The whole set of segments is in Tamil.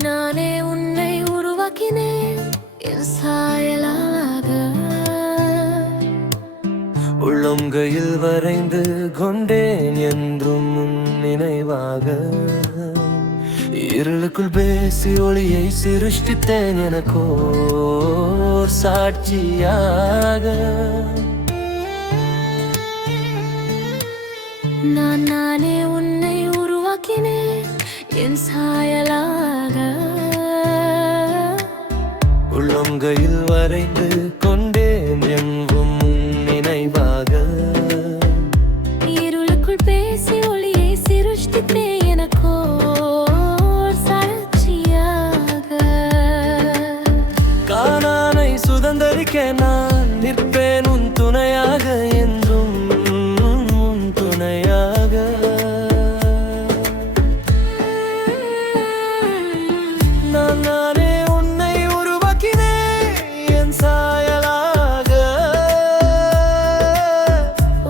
நானே உன்னை உருவாக்கினேன் என் சாயலாக. உள்ளங்கையில் வரைந்து கொண்டேன் என்றும் உன் நினைவாக. இருளுக்குள் பேசி ஒளியை சிருஷ்டித்தேன் எனக்கோர் சாட்சியாக. நானே உன்னை உருவாக்கினேன் என் சாயலாக. உள்ளங்கையில் வரைந்து கொண்டேன் என்றும் நினைவாக. இருளுக்குள் பேசி ஒளியை சிருஷ்டித்தேன் எனக்கோர் சாட்சியாக. கானானை சுதந்தரிக்க நான் நிற்பேன் உன் துணையாக, என்றும் உன் துணையாக. நானே உன்னை உருவாக்கினேன் என் சாயலாக.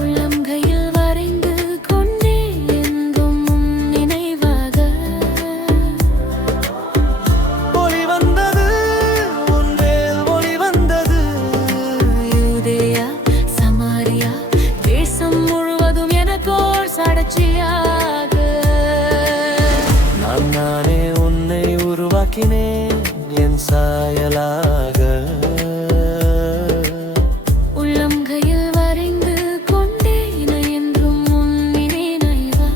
உள்ளங்கையில் வரைந்து கொண்டேன் என்றும் உன் நினைவாக. ஒளி வந்தது உன் மேல் ஒளி வந்தது. யூதேயா சமாரியா தேசம் முழுவதும் எனக்கோர் சாட்சியாக. நானே உன்னை உருவாக்கினேன் என் சாயலாக. உள்ளங்கையில் வரைந்து கொண்டேன் என்றும் உன் நினைவாக.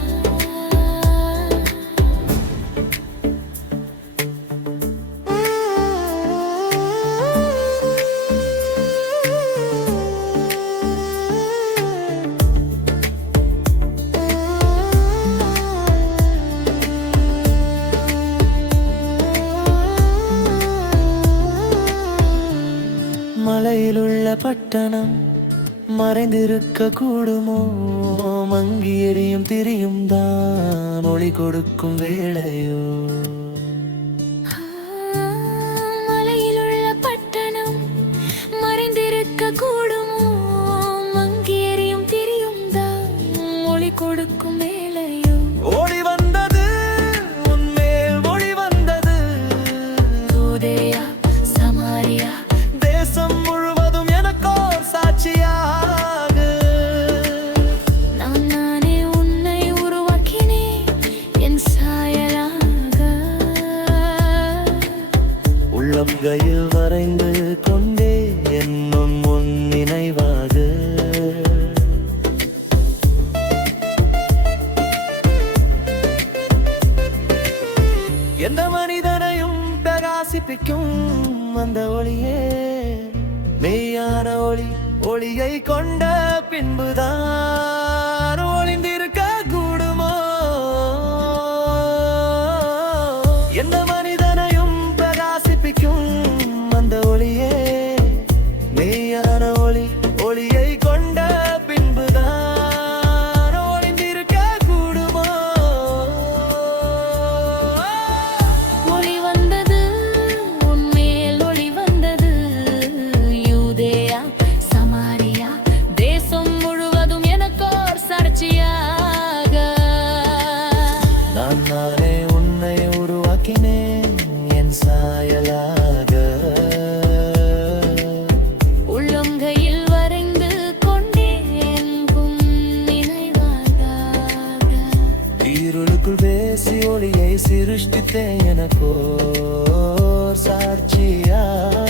மலையிலுள்ள பட்டணம் மறைந்திருக்க கூடுமோ? மங்கி எரியும் திரியும் தான் ஒளி கொடுக்கும் வேளையோ? மலையிலுள்ள பட்டணம் மறைந்திருக்க கூடுமோ? மங்கி எரியும் திரியும் தான் ஒளி கொடுக்கும் வேளையோ? ஒளி வந்தது உன் மேல் ஒளி வந்தது. யூதேயா சமாரியா தேசம் முழுவதும் எனக்கோர் சாட்சியாக. நானே உன்னை உருவாக்கினேன் என் சாயலாக. உள்ளங்கையில் வரைந்து கொண்டே என்னும் உன் நினைவாக. எந்த மனிதனையும் பிரகாசிப்பிக்கும் அந்த ஒளியே மெய்யான ஒளி. ஒளியை கொண்ட பின்புதான் ஒளிந்திருக்க கூடுமோ? எந்த மனிதனையும் பிரகாசிப்பிக்கும் அந்த ஒளியே மெய்யான ஒளி. ஒளியை கொண்ட பின்புதான் ஒளிந்திருக்க கூடுமோ? ஒளி வந்தது உன் மேல் ஒளி வந்தது. யூதேயா சமாரியா தேசம் முழுவதும் எனக்கோர் சாட்சியாக. நானே உன்னை உருவாக்கினேன் என் சாயலாக. உள்ளங்கையில் வரைந்து கொண்டேன் என்றும் நினைவாக. இருளுக்குள் பேசி ஒளியை சிருஷ்டித்தேன் எனக்கோர் சாட்சியாக.